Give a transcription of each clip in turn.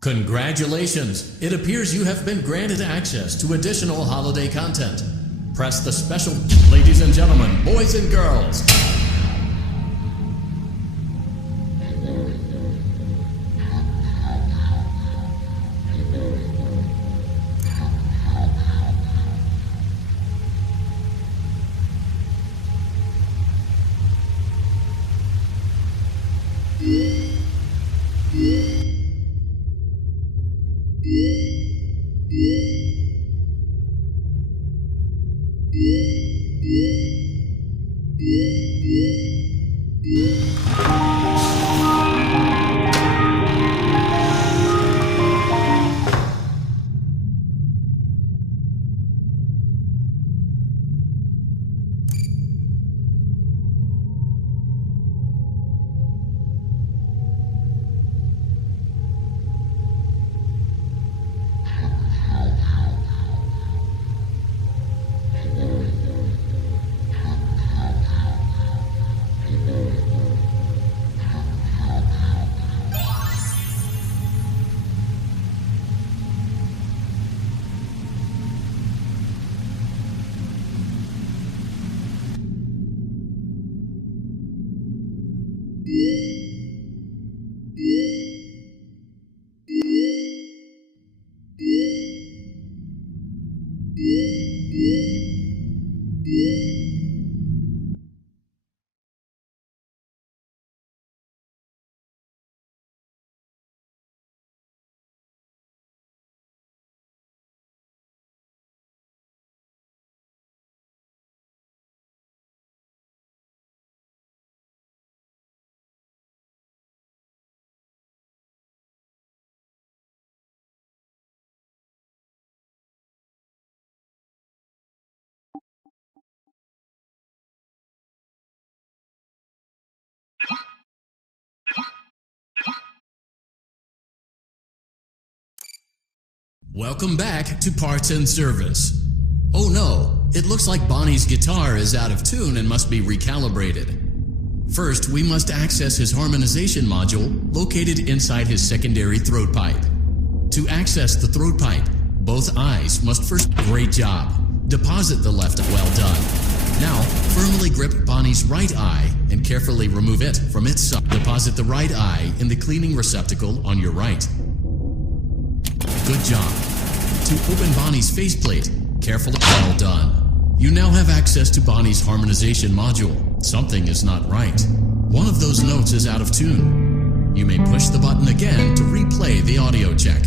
Congratulations! It appears you have been granted access to additional holiday content. Press the special, ladies and gentlemen, boys and girls. Welcome back to Parts and Service. Oh no, it looks like Bonnie's guitar is out of tune and must be recalibrated. First, we must access his harmonization module located inside his secondary throat pipe. To access the throat pipe, both eyes must first... Great job. Deposit the left. Well done. Now, firmly grip Bonnie's right eye and carefully remove it from its side. Deposit the right eye in the cleaning receptacle on your right. Good job. To open Bonnie's faceplate, carefully. Well done. You now have access to Bonnie's harmonization module. Something is not right. One of those notes is out of tune. You may push the button again to replay the audio check.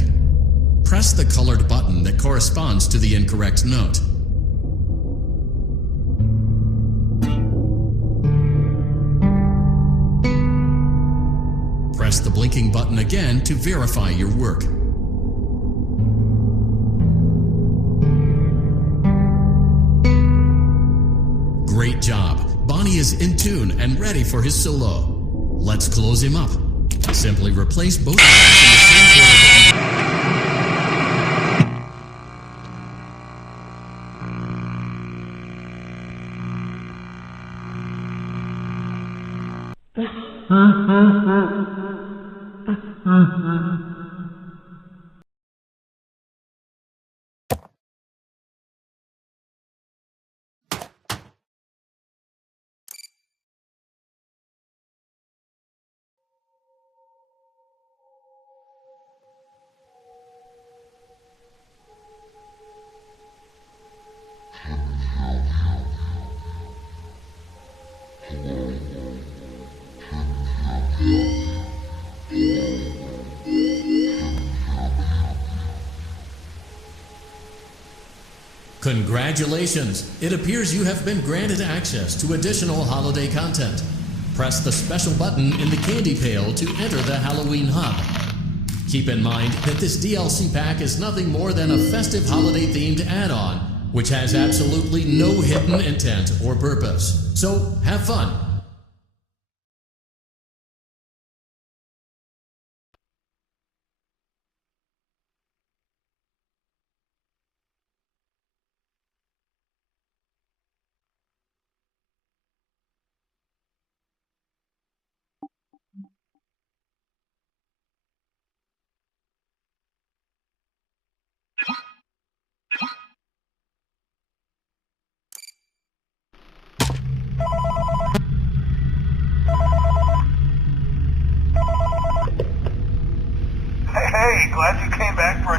Press the colored button that corresponds to the incorrect note. Press the blinking button again to verify your work. Great job. Bonnie is in tune and ready for his solo. Let's close him up. Simply replace both eyes in the same order. Congratulations! It appears you have been granted access to additional holiday content. Press the special button in the candy pail to enter the Halloween hub. Keep in mind that this DLC pack is nothing more than a festive holiday-themed add-on, which has absolutely no hidden intent or purpose. So, have fun!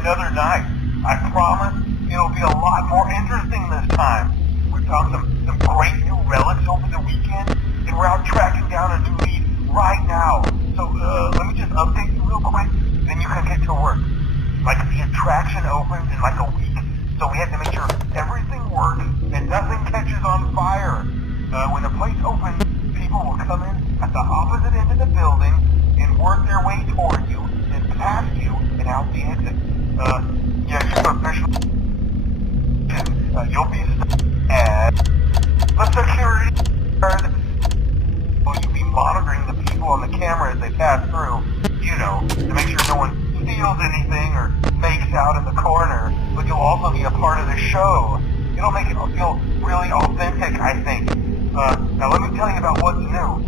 another night. I promise it'll be a lot more interesting this time. We found some great new relics over the weekend, and we're out tracking down a new lead right now. So let me just update you real quick, then you can get to work. Like, the attraction opens in like a week, so we have to make sure everything works and nothing catches on fire. When the place opens, people will come in at the opposite end of the building and work their way toward you, then past you, and out the exit. Yeah, you're officially... you'll be at the security guard. Will you be monitoring the people on the camera as they pass through, you know, to make sure no one steals anything or makes out in the corner, but you'll also be a part of the show. It'll make it feel really authentic, I think. Now let me tell you about what's new.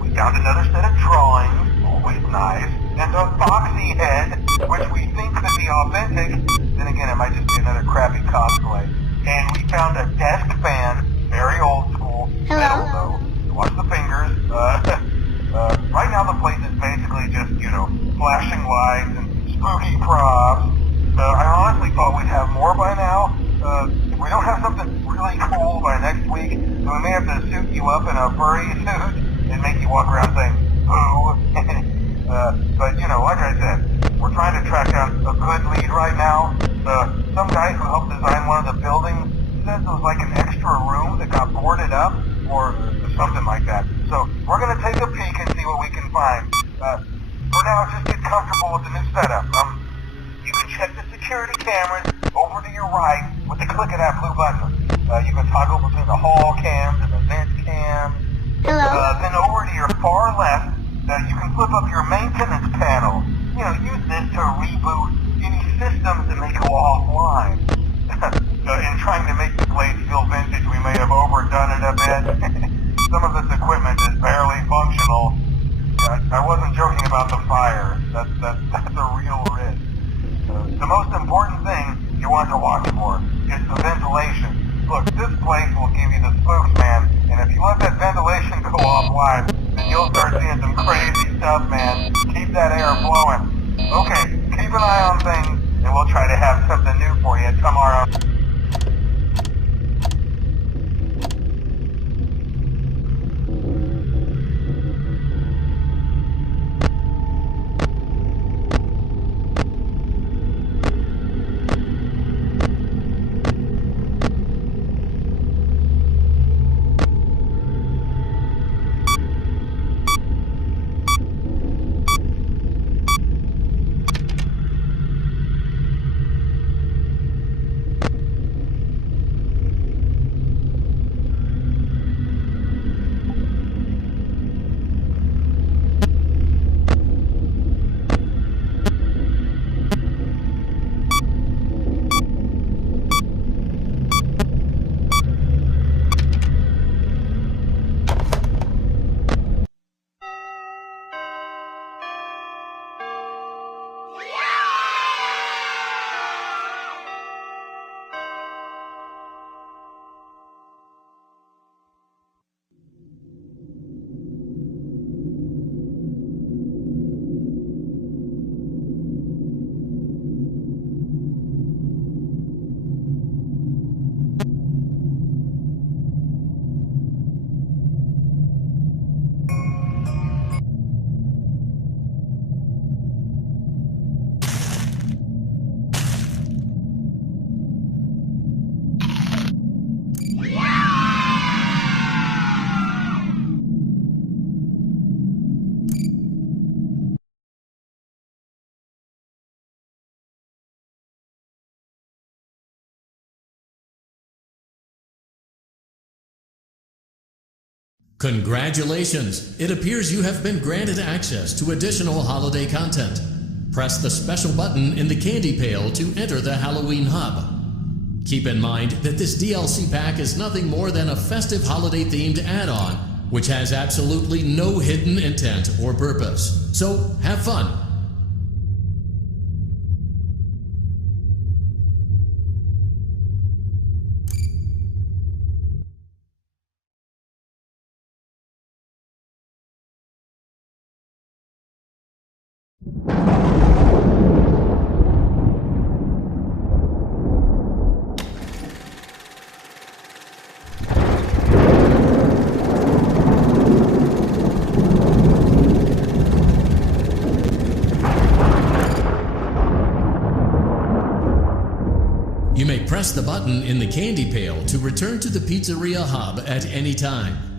We found another set of drawings, always nice, and a foxy head, which we think could be authentic. Then again, it might just be another crappy cosplay. And we found a desk fan, very old school, metal though. Watch the fingers. Right now the place is basically just, you know, flashing lights and spooky props. I honestly thought we'd have more by now. If we don't have something really cool by next week, then we may have to suit you up in a furry suit and make you walk around saying, boo. But, you know, like I said, we're trying to track down a good lead right now. Some guy who helped design one of the buildings says it was like an extra room that got boarded up, or something like that. So we're going to take a peek and see what we can find. For now, just get comfortable with the new setup. You can check the security cameras over to your right with the click of that blue button. You can toggle between the hall cams and the vent cams. Then over to your far left, you can flip up your maintenance panel. You know, use this to reboot any systems that may go offline. In trying to make the place feel vintage, we may have overdone it a bit. Some of this equipment is barely functional. I wasn't joking about the fire. That's a real risk. The most important thing you want to watch for is the ventilation. Look, this place will give you the spooks, man, and if you let that ventilation go offline, then you'll start seeing some crazy stuff, man. Keep that air flowing. Okay, keep an eye on things, and we'll try to have something new for you tomorrow. Congratulations! It appears you have been granted access to additional holiday content. Press the special button in the candy pail to enter the Halloween hub. Keep in mind that this DLC pack is nothing more than a festive holiday-themed add-on, which has absolutely no hidden intent or purpose. So, have fun! press the button in the candy pail to return to the pizzeria hub at any time.